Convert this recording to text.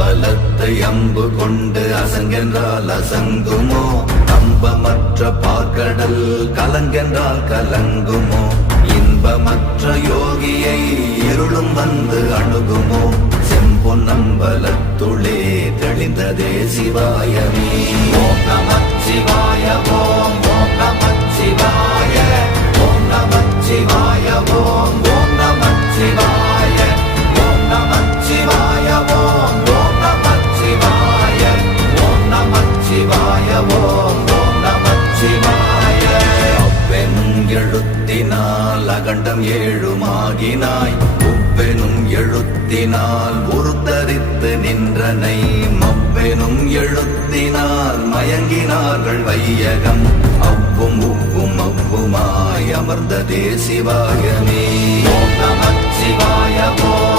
பலத்தை அம்பு கொண்டு அசங்கென்றால் அசங்குமோ? நம்பமற்ற பார்க்கடல் கலங்கென்றால் கலங்குமோ? இன்பமற்ற யோகியை இருளும் வந்து அணுகுமோ? செம்பொன்னம்பலத்துளே தெளிந்ததே சிவாயமே. ஓம் நமச்சிவாய ஓம் ஓம் நமச்சிவாய ஓம் நமச்சிவாய ஓம் ஓம் நமச்சிவாய ஓம் நமச்சிவாய ஓம் ஓம் நமச்சிவாய ஓம் நமச்சிவாய ஓம் ஓம் நமச்சிவாய. அவ்வெனும் எழுத்தினால் அகண்டம் ஏழுமாகினாய், உவ்வெனும் எழுத்தினால் உருத்தரித்து நின்றனை, மவ்வெனும் எழுத்தினால் மயங்கினார்கள் வையகம், அவ்வும் உவ்வும் அவ்வுமாய் அமர்ந்ததே சிவாயமே. ஓம் நமச்சிவாய ஓம்